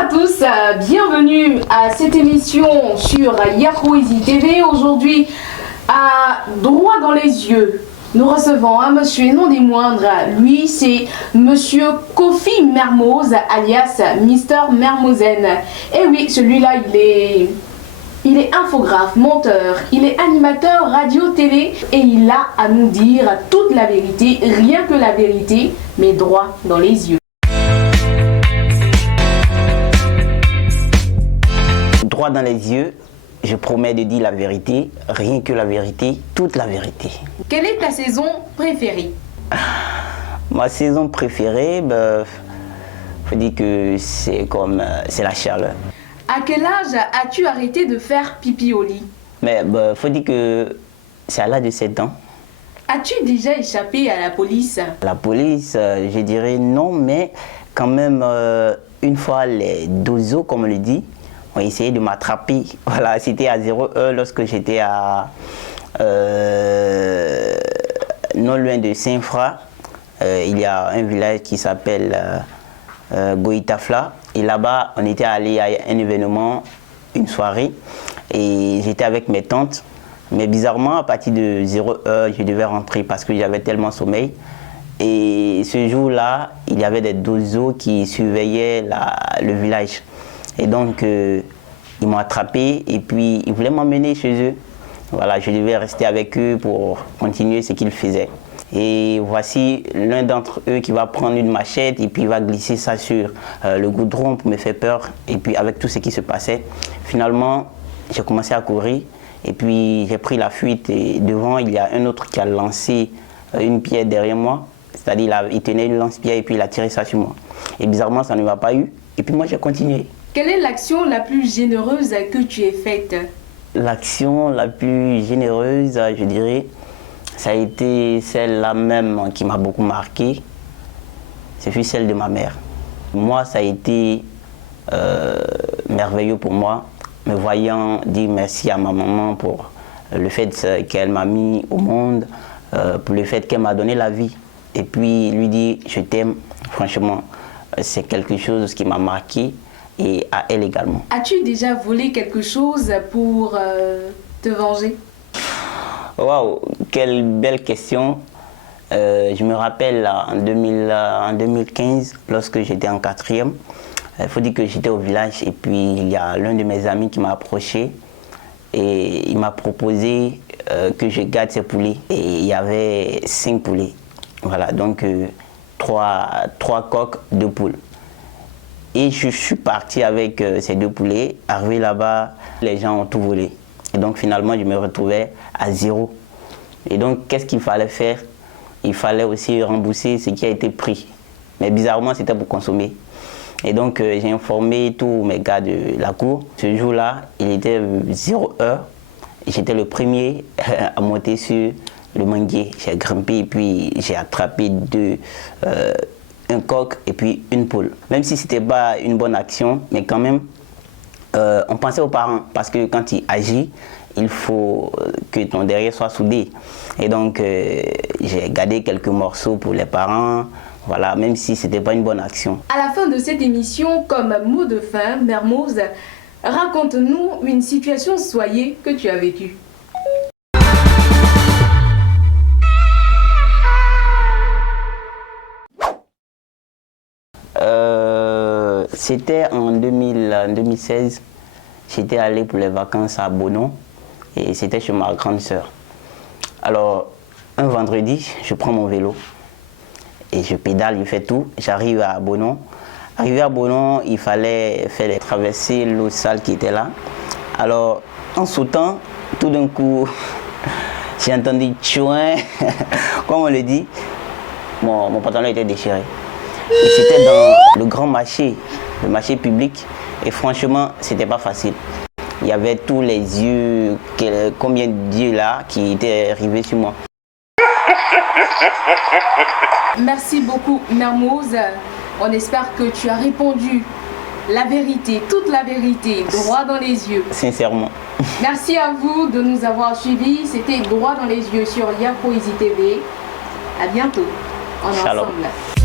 à tous, bienvenue à cette émission sur Yaproeasy TV. Aujourd'hui, à Droit dans les yeux, nous recevons un monsieur et non des moindres. Lui, c'est monsieur Kofi Mermoz, alias Mister Mermozen. Et oui, celui-là, il est infographe, monteur, il est animateur radio-télé et il a à nous dire toute la vérité, rien que la vérité, mais droit dans les yeux. Droit dans les yeux, je promets de dire la vérité, rien que la vérité, toute la vérité. Quelle est ta saison préférée? Ma saison préférée, faut dire que c'est la chaleur. À quel âge as-tu arrêté de faire pipi au lit? Mais faut dire que c'est à l'âge de 7 ans. As-tu déjà échappé à la police? La police, je dirais non, mais quand même, une fois les dozos, comme on le dit, ont essayé de m'attraper. Voilà, c'était à 0 heure lorsque j'étais à non loin de Saint-Fra. Il y a un village qui s'appelle Goïtafla. Et là-bas, on était allé à un événement, une soirée. Et j'étais avec mes tantes. Mais bizarrement, à partir de 0 heure, je devais rentrer parce que j'avais tellement sommeil. Et ce jour-là, il y avait des dozos qui surveillaient le village. Et donc, ils m'ont attrapé et puis ils voulaient m'emmener chez eux. Voilà, je devais rester avec eux pour continuer ce qu'ils faisaient. Et voici l'un d'entre eux qui va prendre une machette et puis il va glisser ça sur le goudron pour me faire peur. Et puis avec tout ce qui se passait, finalement, j'ai commencé à courir. Et puis j'ai pris la fuite et devant, il y a un autre qui a lancé une pierre derrière moi. C'est-à-dire il tenait une lance-pierre et puis il a tiré ça sur moi. Et bizarrement, ça ne m'a pas eu. Et puis moi, j'ai continué. Quelle est l'action la plus généreuse que tu aies faite? L'action la plus généreuse, je dirais, ça a été celle-là même qui m'a beaucoup marqué. Ce fut celle de ma mère. Moi, ça a été merveilleux pour moi, me voyant dire merci à ma maman pour le fait qu'elle m'a mis au monde, pour le fait qu'elle m'a donné la vie. Et puis lui dire je t'aime, franchement, c'est quelque chose qui m'a marqué. Et à elle également. As-tu déjà volé quelque chose pour te venger? Waouh, quelle belle question. Je me rappelle en 2015, lorsque j'étais en 4e, il faut dire que j'étais au village et puis il y a l'un de mes amis qui m'a approché et il m'a proposé que je garde ces poulets. Et il y avait 5 poulets. Voilà, donc 3 coqs, 2 poules. Et je suis parti avec ces 2 poulets. Arrivé là-bas, les gens ont tout volé. Et donc finalement, je me retrouvais à 0. Et donc, qu'est-ce qu'il fallait faire? Il fallait aussi rembourser ce qui a été pris. Mais bizarrement, c'était pour consommer. Et donc, j'ai informé tous mes gars de la cour. Ce jour-là, il était 0 heure. J'étais le premier à monter sur le manguier. J'ai grimpé et puis j'ai attrapé un coq et puis une poule. Même si ce n'était pas une bonne action, mais quand même, on pensait aux parents parce que quand ils agissent, il faut que ton derrière soit soudé. Et donc, j'ai gardé quelques morceaux pour les parents, voilà, même si ce n'était pas une bonne action. À la fin de cette émission, comme mot de fin, Mermoz, raconte-nous une situation soyez que tu as vécue. C'était en 2016, j'étais allé pour les vacances à Bonon et c'était chez ma grande sœur. Alors, un vendredi, je prends mon vélo et je pédale, je fais tout, j'arrive à Bonon. Arrivé à Bonon, il fallait traverser l'eau sale qui était là. Alors, en sautant, tout d'un coup, j'ai entendu chouin, comme on le dit, mon pantalon était déchiré. Et c'était dans le grand marché, le marché public, et franchement, c'était pas facile. Il y avait tous les yeux, combien d'yeux là, qui étaient rivés sur moi. Merci beaucoup, Mermoz. On espère que tu as répondu la vérité, toute la vérité, droit dans les yeux. Sincèrement. Merci à vous de nous avoir suivis. C'était Droit dans les yeux sur Yaproeasy TV. À bientôt. En Shalom. ensemble.